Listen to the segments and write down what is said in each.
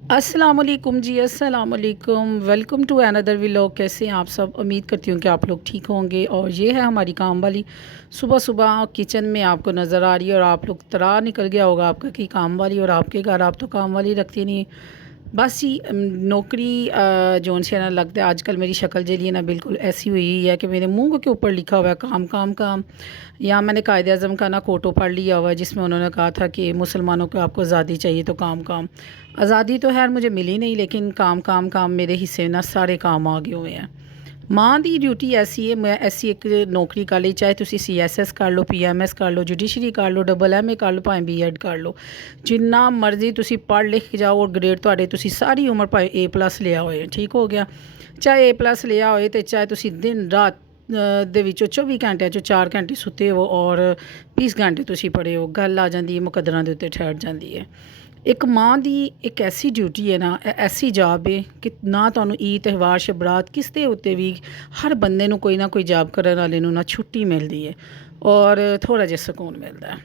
अस्सलाम वालेकुम जी, अस्सलाम वालेकुम। Welcome to another vlog. कैसे हैं आप सब? उम्मीद करती हूँ कि आप लोग ठीक होंगे। और ये है हमारी काम वाली सुबह सुबह किचन में आपको नज़र आ रही है। और आप लोग तरा निकल गया होगा आपका कि काम वाली, और आपके घर आप तो काम वाली रखती नहीं। बस ही नौकरी जोन से ना लगता है आजकल मेरी शक्ल जे लिए ना बिल्कुल ऐसी हुई है कि मेरे मुंह के ऊपर लिखा हुआ है काम काम काम। या मैंने कायदे आज़म का ना कोटो पढ़ लिया हुआ है जिसमें उन्होंने कहा था कि मुसलमानों को आपको आज़ादी चाहिए तो काम काम। आज़ादी तो खैर मुझे मिली नहीं, लेकिन काम काम काम मेरे हिस्से में ना सारे काम आ गए हुए हैं। माँ ਦੀ ਡਿਊਟੀ ਐਸੀ ਹੈ, ਮੈਂ ਐਸੀ ਇੱਕ ਨੌਕਰੀ ਕਰ ਲਈ, ਚਾਹੇ ਤੁਸੀਂ CSS ਕਰ ਲਓ, PMS ਕਰ ਲਓ, ਜੁਡੀਸ਼ਰੀ ਕਰ ਲਓ, MA ਕਰ ਲਓ, ਭਾਵੇਂ B.Ed ਕਰ ਲਓ। ਜਿੰਨਾ ਮਰਜ਼ੀ ਤੁਸੀਂ ਪੜ੍ਹ ਲਿਖ ਕੇ ਜਾਓ ਔਰ ਗ੍ਰੇਡ ਤੁਹਾਡੇ ਤੁਸੀਂ ਸਾਰੀ ਉਮਰ ਭਾਵੇਂ A+ ਲਿਆ ਹੋਏ, ਠੀਕ ਹੋ ਗਿਆ। ਚਾਹੇ A+ ਲਿਆ ਹੋਏ ਤੇ ਚਾਹੇ ਤੁਸੀਂ ਦਿਨ ਰਾਤ ਦੇ ਵਿੱਚੋਂ 24 ਘੰਟਿਆਂ 'ਚੋਂ 4 ਘੰਟੇ ਸੁੱਤੇ ਹੋ ਔਰ 20 ਘੰਟੇ ਤੁਸੀਂ ਪੜ੍ਹੇ ਹੋ, ਗੱਲ ਆ ਜਾਂਦੀ ਹੈ ਮੁਕੱਦਰਾਂ ਦੇ ਉੱਤੇ ਠਹਿਰ ਜਾਂਦੀ ਹੈ। ਇੱਕ ਮਾਂ ਦੀ ਇੱਕ ਐਸੀ ਡਿਊਟੀ ਹੈ ਨਾ, ਐਸੀ ਜੌਬ ਹੈ ਕਿ ਨਾ ਤੁਹਾਨੂੰ ਈਦ ਤਿਉਹਾਰ ਸ਼ਬਰਾਤ ਕਿਸ ਦੇ ਉੱਤੇ ਵੀ ਹਰ ਬੰਦੇ ਨੂੰ ਕੋਈ ਨਾ ਕੋਈ ਜੌਬ ਕਰਨ ਵਾਲੇ ਨੂੰ ਨਾ ਛੁੱਟੀ ਮਿਲਦੀ ਹੈ ਔਰ ਥੋੜ੍ਹਾ ਜਿਹਾ ਸਕੂਨ ਮਿਲਦਾ ਹੈ।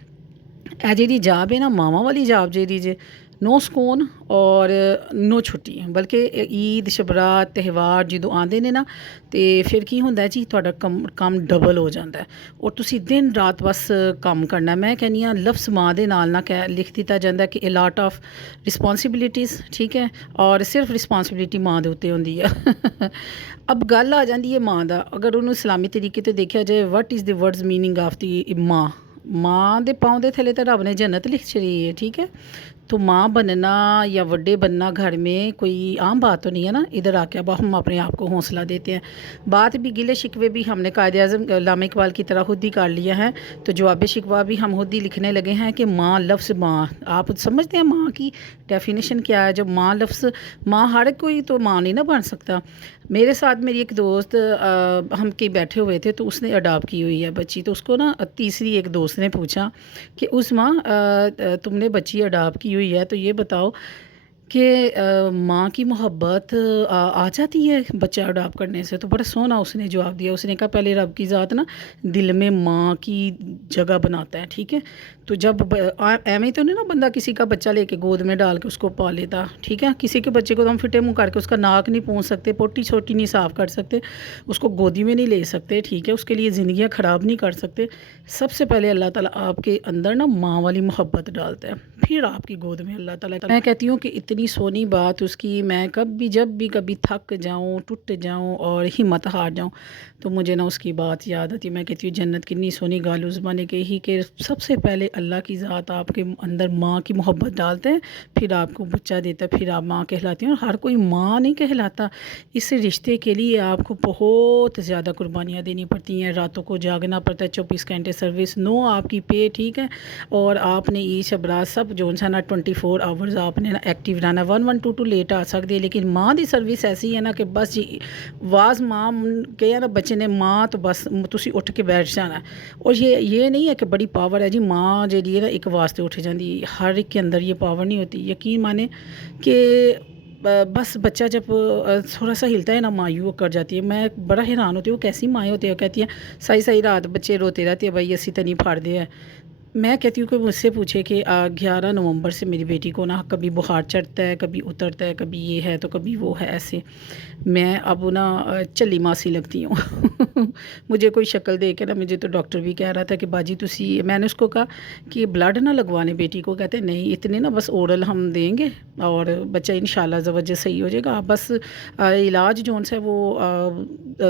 ਇਹ ਜਿਹੜੀ ਜਾਬ ਹੈ ਨਾ ਮਾਵਾਂ ਵਾਲੀ ਜਾਬ ਜਿਹੜੀ ਜੇ, ਨੋ ਸਕੂਨ ਔਰ ਨੋ ਛੁੱਟੀ। ਬਲਕਿ ਈਦ ਸ਼ਬਰਾਤ ਤਿਉਹਾਰ ਜਦੋਂ ਆਉਂਦੇ ਨੇ ਨਾ ਤੇ ਫਿਰ ਕੀ ਹੁੰਦਾ ਜੀ, ਤੁਹਾਡਾ ਕੰਮ ਡਬਲ ਹੋ ਜਾਂਦਾ ਔਰ ਤੁਸੀਂ ਦਿਨ ਰਾਤ ਬਸ ਕੰਮ ਕਰਨਾ। ਮੈਂ ਕਹਿੰਦੀ ਹਾਂ ਲਫ਼ਜ਼ ਮਾਂ ਦੇ ਨਾਲ ਨਾ ਲਿਖ ਦਿੱਤਾ ਜਾਂਦਾ ਕਿ ਅ ਲਾਟ ਆਫ ਰਿਸਪੌਂਸਿਬਿਲਿਟੀਜ਼, ਠੀਕ ਹੈ। ਔਰ ਸਿਰਫ ਰਿਸਪੌਂਸਿਬਿਲਿਟੀ ਮਾਂ ਦੇ ਉੱਤੇ ਹੁੰਦੀ ਆ। ਅਬ ਗੱਲ ਆ ਜਾਂਦੀ ਹੈ ਮਾਂ ਦਾ, ਅਗਰ ਉਹਨੂੰ ਇਸਲਾਮੀ ਤਰੀਕੇ ਤੇ ਦੇਖਿਆ ਜਾਏ, what is the words meaning of ਦੀ ਮਾਂ। ਮਾਂ ਦੇ ਪਾँव ਦੇ ਥੱਲੇ ਤਾਂ ਰੱਬ ने जन्नत लिख छड़ी है, ठीक है। तो माँ बनना या बड़े बनना घर में कोई आम बात तो नहीं है ना। इधर आके अब हम अपने आप को हौसला देते हैं। बात भी गिले शिकवे भी हमने कायदे आज़म अल्लामा इकबाल की तरह खुद ही कर लिया है। तो जवाब शिकवा भी हम खुद ही लिखने लगे हैं कि माँ लफ्ज़ माँ, आप समझते हैं माँ की डेफिनेशन क्या है? जब माँ लफ्ज़, माँ हर कोई तो माँ नहीं ना बन सकता। मेरे साथ मेरी एक दोस्त हम के बैठे हुए थे तो उसने अडॉप्ट की हुई है बच्ची। तो उसको ना तीसरी एक दोस्त ने पूछा कि उस माँ तुमने बच्ची अडॉप्ट की हुई है तो ये बताओ कि माँ की मोहब्बत आ जाती है बच्चा अडॉप्ट करने से? तो बड़ा सोना उसने जवाब दिया। उसने कहा पहले रब की ज़ात ना दिल में माँ की जगह बनाता है, ठीक है। तो जब एवं तो नहीं ना बंदा किसी का बच्चा लेके गोद में डाल के उसको पाल लेता, ठीक है। किसी के बच्चे को तो हम फिटे मुँह करके उसका नाक नहीं पूछ सकते, पोटी छोटी नहीं साफ़ कर सकते, उसको गोदी में नहीं ले सकते, ठीक है। उसके लिए ज़िंदगियाँ ख़राब नहीं कर सकते। सबसे पहले अल्लाह ताला आपके अंदर ना माँ वाली मोहब्बत डालता है, फिर आपकी गोद में अल्लाह ताला। मैं कहती हूँ कि इतनी सोनी बात उसकी, मैं कभी जब भी कभी थक जाऊँ, टूट जाऊँ और हिम्मत हार जाऊँ तो मुझे ना उसकी बात याद आती है। मैं कहती हूँ जन्नत कितनी सोनी गाल उस ज़माने के ही कि सबसे पहले अल्लाह की ज़ात आपके अंदर माँ की मोहब्बत डालते हैं, फिर आपको बच्चा देता है, फिर आप माँ कहलाती हैं। और हर कोई माँ नहीं कहलाता। इस रिश्ते के लिए आपको बहुत ज़्यादा कुर्बानियाँ देनी पड़ती हैं, रातों को जागना पड़ता है, 24 घंटे सर्विस, नो आपकी पे, ठीक है। और आपने ये सब रात सब जो सा ना 24 आवर्स आपने ना एक्टिव रहना। 112 लेट आ सकती है, लेकिन माँ की सर्विस ऐसी है ना कि बस जी आवाज़ माँ कहे ना बच्चे ने माँ तो बस तुसी उठ के बैठ जाना। और ये नहीं है कि बड़ी पावर है जी माँ जी है ना एक वास्ते उठ जाती, हर एक के अंदर ये पावर नहीं होती। यकीन माने कि बस बच्चा जब थोड़ा सा हिलता है ना माँ यूँ कर जाती है। मैं बड़ा हैरान होती हूँ कैसी माएँ होती है, कहती हैं सही सही रात बच्चे रोते रहते हैं, भाई असी तो नहीं फाड़ते हैं। मैं कहती हूँ कि मुझसे पूछे कि 11 नवंबर से मेरी बेटी को ना कभी बुखार चढ़ता है, कभी उतरता है, कभी ये है तो कभी वो है, ऐसे। मैं अब ना चली मासी लगती हूँ। मुझे कोई शक्ल देख के ना, मुझे तो डॉक्टर भी कह रहा था कि बाजी तुसी, मैंने उसको कहा कि ब्लड ना लगवाने बेटी को, कहते नहीं इतने ना बस ओरल हम देंगे और बच्चा इंशाल्लाह ज़बरदस्त सही हो जाएगा। बस इलाज जो है वो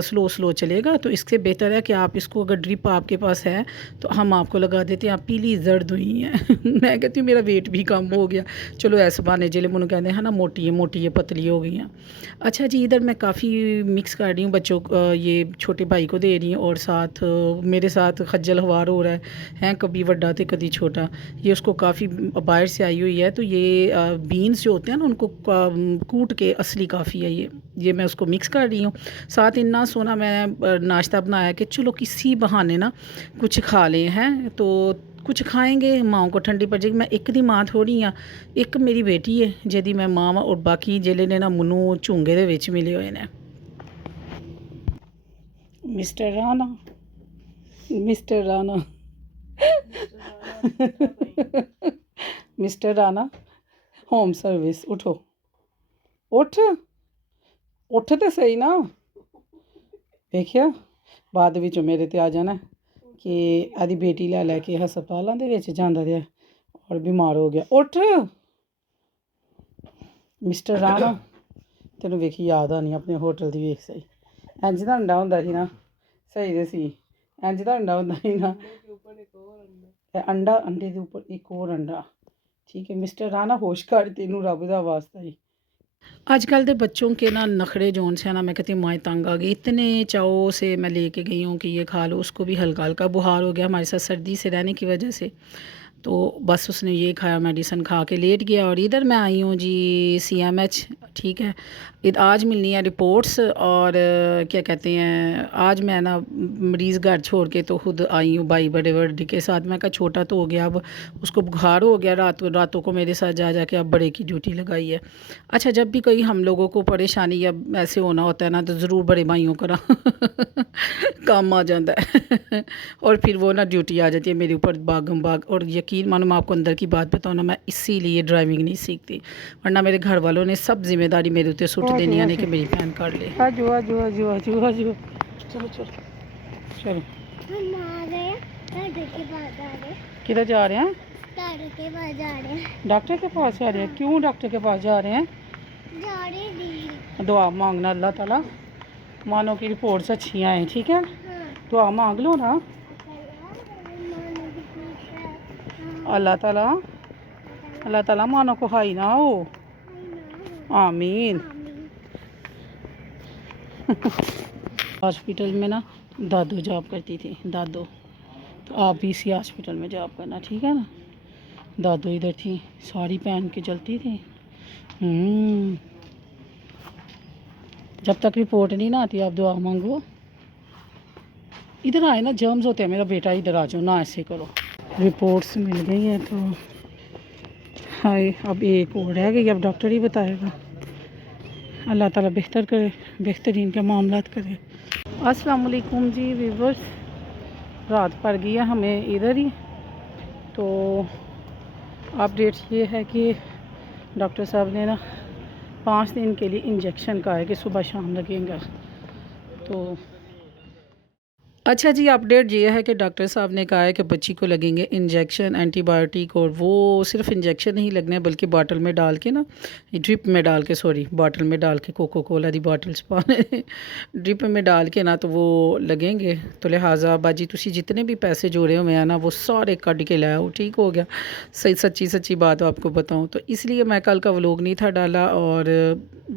स्लो स्लो चलेगा, तो इससे बेहतर है कि आप इसको, अगर ड्रिप आपके पास है तो हम आपको लगा देते हैं। आप पीली जर्द हुई हैं। मैं कहती हूँ मेरा वेट भी कम हो गया, चलो ऐसे बहाने जिले मुझे कहते हैं ना मोटी है पतली हो गई हैं। अच्छा जी, इधर मैं काफ़ी मिक्स कर रही हूँ बच्चों को, ये छोटे भाई को दे रही हूँ और साथ मेरे साथ खज्जल हवार हो रहा है कभी बड़ा तो कभी छोटा। ये उसको काफ़ी बाहर से आई हुई है, तो ये बीन्स जो होते हैं ना उनको कूट के, असली काफ़ी है ये मैं उसको मिक्स कर रही हूँ। साथ इतना सोना मैं नाश्ता बनाया कि चलो किसी बहाने ना कुछ खा लें हैं, तो कुछ खाएंगे, माँ को ठंडी पड़ जाएगी। मैं एक दी माँ थोड़ी हाँ, एक मेरी बेटी है जिहदी मैं माँ वा, और बाकी जिले ने ना मैनू झूंगे दे विच मिले हुए ने। Mister Rana, mister Rana, mister Rana, home service, उठो। ਉੱਠ ਉੱਠ ਤੇ ਸਹੀ ਨਾ, ਵੇਖਿਆ ਬਾਅਦ ਵਿੱਚ ਮੇਰੇ ਤੇ ਆ ਜਾਣਾ ਕਿ ਇਹਦੀ ਬੇਟੀ ਲੈ ਕੇ ਹਸਪਤਾਲਾਂ ਦੇ ਵਿੱਚ ਜਾਂਦਾ ਰਿਹਾ ਔਰ ਬਿਮਾਰ ਹੋ ਗਿਆ। ਉੱਠ ਮਿਸਟਰ ਰਾਣਾ, ਤੈਨੂੰ ਵੇਖੀ ਯਾਦ ਆਣੀ ਆਪਣੇ ਹੋਟਲ ਦੀ, ਵੇਖ ਸਹੀ ਇੰਝ ਦਾ ਅੰਡਾ ਹੁੰਦਾ ਸੀ ਨਾ, ਸਹੀ ਦੇ ਸੀ ਇੰਝ ਦਾ ਅੰਡਾ ਹੁੰਦਾ ਸੀ ਨਾ, ਅੰਡਾ ਅੰਡੇ ਦੇ ਉੱਪਰ ਇੱਕ ਹੋਰ ਅੰਡਾ। ठीक है मिस्टर राणा होश कर, तेनू रब दा वास्ता ही। आजकल के बच्चों के ना नखरे जोन से ना, मैं कहती हूँ माएँ तंग आ गई। इतने चाव से मैं लेके गई हूँ कि ये खा लो, उसको भी हल्का हल्का बुखार हो गया हमारे साथ सर्दी से रहने की वजह से, तो बस उसने ये खाया, मेडिसिन खा के लेट गया। और इधर मैं आई हूँ जी CMH, ठीक है। आज मिलनी है रिपोर्ट्स और क्या कहते हैं, आज मैं ना मरीज़ घर छोड़ के तो खुद आई हूँ भाई बड़े बड़े के साथ। मैं कहा छोटा तो हो गया, अब उसको बुखार हो गया, रातों को मेरे साथ जा के अब बड़े की ड्यूटी लगाई है। अच्छा, जब भी कोई हम लोगों को परेशानी या ऐसे होना होता है ना, तो ज़रूर बड़े भाइयों का काम आ जाता है और फिर वो ना ड्यूटी आ जाती है मेरे ऊपर भागम भाग। और यकीन मानो मैं आपको अंदर की बात बताऊँ ना, मैं इसीलिए ड्राइविंग नहीं सीखती, वरना मेरे घर वालों ने सब जिम्मेदारी मेरे ऊपर सुट देनी है कि मेरी बहन कर ले। आजो आजो आजो आजो आजो, चलो चलो चलो। किधर जा रहे हैं? डॉक्टर के पास जा रहे हैं। क्यों डॉक्टर के पास जा रहे हैं? दुआ मांगना अल्लाह ताला मानो की रिपोर्ट्स अच्छी आए, ठीक है। दुआ मांग लो ना, अल्लाह ताला मानो को हाई ना हो, आमीन। हॉस्पिटल में ना दादू जॉब करती थी, दादू, तो आप भी इसी हॉस्पिटल में जॉब करना, ठीक है ना। दादू इधर थी, साड़ी पहन के चलती थी। जब तक रिपोर्ट नहीं ना आती आप दुआ मांगो। इधर आए ना, जर्म्स होते हैं, मेरा बेटा इधर आ जाओ ना, ऐसे करो। रिपोर्ट्स मिल गई हैं तो हाय, अब एक और रह गई, अब डॉक्टर ही बताएगा। अल्लाह ताला बेहतर करे, बेहतरीन के मामलात करे। अस्सलाम वालेकुम जी व्यूअर्स, रात पड़ गई है हमें इधर ही, तो अपडेट ये है कि डॉक्टर साहब ने ना 5 दिन के लिए इंजेक्शन का है कि सुबह शाम लगेगा। तो अच्छा जी, अपडेट ये है कि डॉक्टर साहब ने कहा है कि बच्ची को लगेंगे इंजेक्शन, एंटीबायोटिक, और वो सिर्फ इंजेक्शन नहीं लगने बल्कि बॉटल में डाल के ना, ड्रिप में डाल के, सॉरी बॉटल में डाल के, कोको कोला दी बॉटल्स पाने ड्रिप में डाल के ना, तो वो लगेंगे। तो लिहाजा बाजी तुसी जितने भी पैसे जोड़े हुए हैं ना, वो सारे कट के लाओ, ठीक हो गया। सही सच्ची बात आपको बताऊँ तो इसलिए मैं कल का व्लॉग नहीं था डाला। और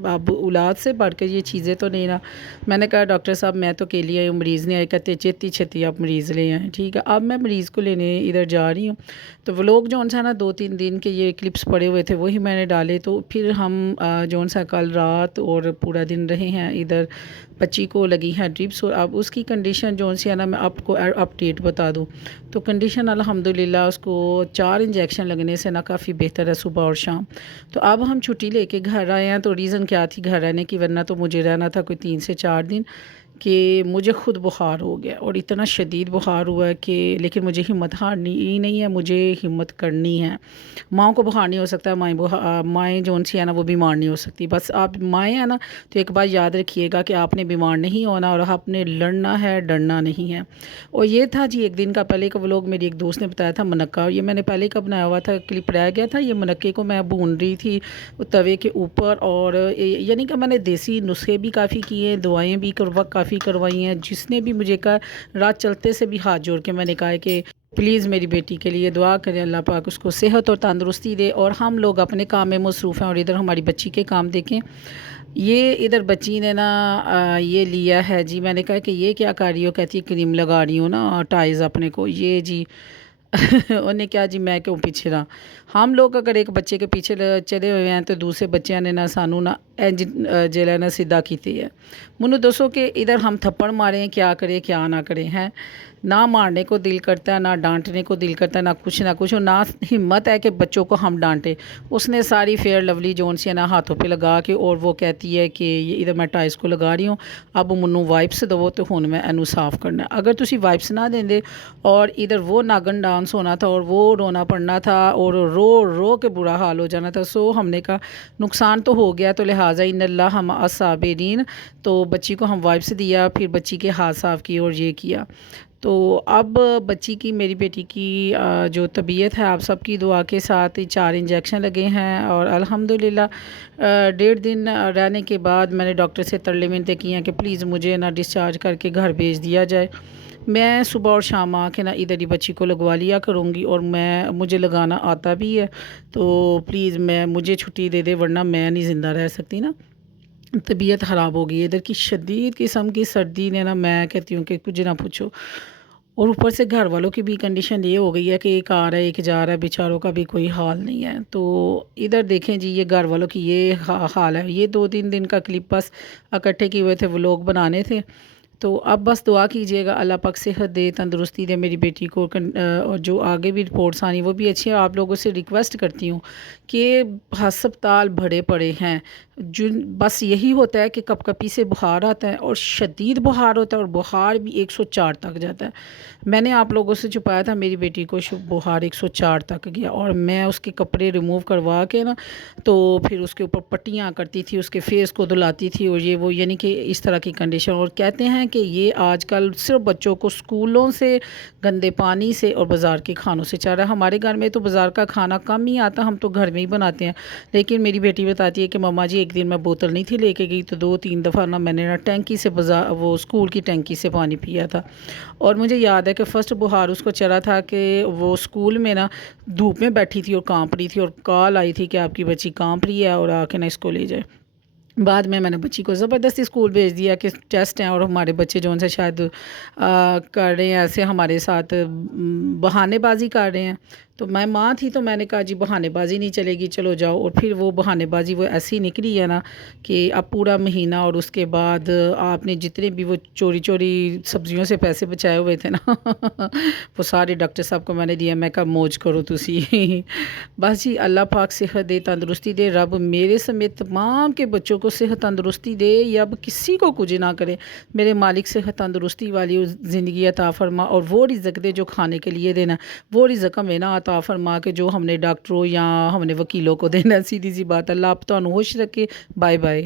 अब औलाद से बढ़ के ये चीज़ें तो नहीं ना, मैंने कहा डॉक्टर साहब मैं तो अकेली आई हूँ, मरीज़ नहीं आए, कहते छेती छेती आप मरीज़ ले आए, ठीक है। अब मैं मरीज़ को लेने इधर जा रही हूँ, तो व्लॉग जौन सा ना 2-3 दिन के ये क्लिप्स पड़े हुए थे वही मैंने डाले। तो फिर हम जौन सा कल रात और पूरा दिन रहे हैं इधर, बच्ची को लगी है ड्रिप्स, और अब उसकी कंडीशन जौन सी है ना, मैं आपको अपडेट बता दूँ तो कंडीशन अल्हम्दुलिल्लाह उसको 4 इंजेक्शन लगने से ना काफ़ी बेहतर है, सुबह और शाम। तो अब हम छुट्टी लेके घर आए हैं। तो रीज़न क्या थी घर रहने की, वरना तो मुझे रहना था कोई 3 से 4 दिन, कि मुझे ख़ुद बुखार हो गया और इतना शदीद बुखार हुआ है कि, लेकिन मुझे हिम्मत हारनी ही नहीं है, मुझे हिम्मत करनी है। माँओं को बुखार नहीं हो सकता, माएँ जौन सी है ना वो बीमार नहीं हो सकती। बस आप माएँ हैं ना, तो एक बात याद रखिएगा कि आपने बीमार नहीं होना और आपने लड़ना है, डरना नहीं है। और ये था जी एक दिन का पहले का व्लॉग, मेरी एक दोस्त ने बताया था मनक्का, ये मैंने पहले का बनाया हुआ था, क्लिप रह गया था। ये मनक्के को मैं भून रही थी तवे के ऊपर, और यानी कि मैंने देसी नुस्खे भी काफ़ी किए, दवाएँ भी काफ़ी करवाई हैं। जिसने भी मुझे कहा, रात चलते से भी हाथ जोड़ के मैंने कहा है कि प्लीज़ मेरी बेटी के लिए दुआ करें, अल्लाह पाक उसको सेहत और तंदुरुस्ती दे। और हम लोग अपने काम में मसरूफ़ हैं और इधर हमारी बच्ची के काम देखें। ये इधर बच्ची ने ना ये लिया है जी, मैंने कहा कि ये क्या कर रही हो, कहती है क्रीम लगा रही हूँ ना टाइज़ अपने को, ये जी उन्हें क्या जी मैं क्यों पीछे रहा। हम लोग अगर एक बच्चे के पीछे चले हुए हैं तो दूसरे बच्चों ने ना सानू ना इंज जेला ना सीधा की है। मुझे दसो कि इधर हम थप्पड़ मारें, क्या करें क्या ना करें हैं। ना मारने को दिल करता है, ना डांटने को दिल करता है, ना कुछ और ना हिम्मत है कि बच्चों को हम डांटें। उसने सारी फेयर लवली जोन सी है ना हाथों पे लगा के, और वो कहती है कि ये इधर मैं टाइल्स को लगा रही हूँ, अब मैनू वाइप्स दवो तो हुण मैं इनू साफ़ करना है। अगर तुसी वाइप्स ना देंदे और इधर वो नागन डांस होना था और वो रोना पड़ना था और रो रो के बुरा हाल हो जाना था। सो हमने कहा नुकसान तो हो गया, तो लिहाजा इन्नल्लाह हम अस्साबिरीन, तो बच्ची को हम वाइप्स दिया, फिर बच्ची के हाथ साफ़ किए और ये किया। तो अब बच्ची की, मेरी बेटी की जो तबीयत है, आप सबकी दुआ के साथ 4 इंजेक्शन लगे हैं और अल्हम्दुलिल्लाह 1.5 दिन रहने के बाद मैंने डॉक्टर से तरले मिन्नतें की हैं कि प्लीज़ मुझे ना डिस्चार्ज करके घर भेज दिया जाए। मैं सुबह और शाम आके ना इधर ही बच्ची को लगवा लिया करूँगी, और मुझे लगाना आता भी है, तो प्लीज़ मुझे छुट्टी दे दे, वरना मैं नहीं ज़िंदा रह सकती ना। तबीयत ख़राब हो गई है, इधर की शदीद किस्म की सर्दी ने ना, मैं कहती हूँ कि कुछ ना पूछो। और ऊपर से घर वालों की भी कंडीशन ये हो गई है कि एक आ रहा है एक जा रहा है, बेचारों का भी कोई हाल नहीं है। तो इधर देखें जी, ये घर वालों की ये हाल है। ये 2-3 दिन का क्लिप बस इकट्ठे किए हुए थे, व्लॉग बनाने थे। तो अब बस दुआ कीजिएगा अल्लाह पाक सेहत दे, तंदुरुस्ती दे मेरी बेटी को, और जो आगे भी रिपोर्ट्स आनी वो भी अच्छी है। आप लोगों से रिक्वेस्ट करती हूँ कि हस्पताल भरे पड़े हैं, बस यही होता है कि कपकपी से बुखार आता है और शदीद बुखार होता है, और बुखार भी 104 तक जाता है। मैंने आप लोगों से छुपाया था, मेरी बेटी को बुखार 104 तक गया, और मैं उसके कपड़े रिमूव करवा के ना, तो फिर उसके ऊपर पट्टियाँ करती थी, उसके फेस को धुलाती थी, और ये वो, यानी कि इस तरह की कंडीशन। और कहते हैं कि ये आजकल सिर्फ बच्चों को स्कूलों से, गंदे पानी से और बाज़ार के खानों से चल रहा है। हमारे घर में तो बाज़ार का खाना कम ही आता, हम तो घर में ही बनाते हैं। लेकिन मेरी बेटी बताती है कि मम्मा जी, एक दिन मैं बोतल नहीं थी लेके गई, तो 2-3 दफ़ा ना मैंने ना टैंकी से, वो स्कूल की टैंकी से पानी पिया था। और मुझे याद है कि फ़र्स्ट बुखार उसको चढ़ा था कि वो स्कूल में ना धूप में बैठी थी और कांप रही थी, और कॉल आई थी कि आपकी बच्ची कांप रही है और आके ना इसको ले जाए। बाद में मैंने बच्ची को ज़बरदस्ती स्कूल भेज दिया कि टेस्ट हैं, और हमारे बच्चे जो उनसे शायद कर रहे हैं ऐसे हमारे साथ, बहानेबाजी कर रहे हैं। तो मैं माँ थी, तो मैंने कहा जी बहानेबाजी नहीं चलेगी, चलो जाओ। और फिर वो बहानेबाजी वो ऐसी निकली है ना कि अब पूरा महीना, और उसके बाद आपने जितने भी वो चोरी चोरी सब्जियों से पैसे बचाए हुए थे ना वो सारे डॉक्टर साहब को मैंने दिया। मैं कहा मौज करो तुसी बस जी, अल्लाह पाक सेहत दे, तंदुरुस्ती दे, रब मेरे समेत तमाम के बच्चों को सेहत तंदुरुस्ती दे, या अब किसी को कुछ ना करे। मेरे मालिक सेहत तंदुरुस्ती वाली ज़िंदगी अता फरमा, और वो रिज़्क दे जो खाने के लिए देना, वो रिज़्क हमें ना अता फरमा के जो हमने डॉक्टरों या हमने वकीलों को देना। सीधी सी बात। अल्लाह आप तो खुश रखे। Bye bye.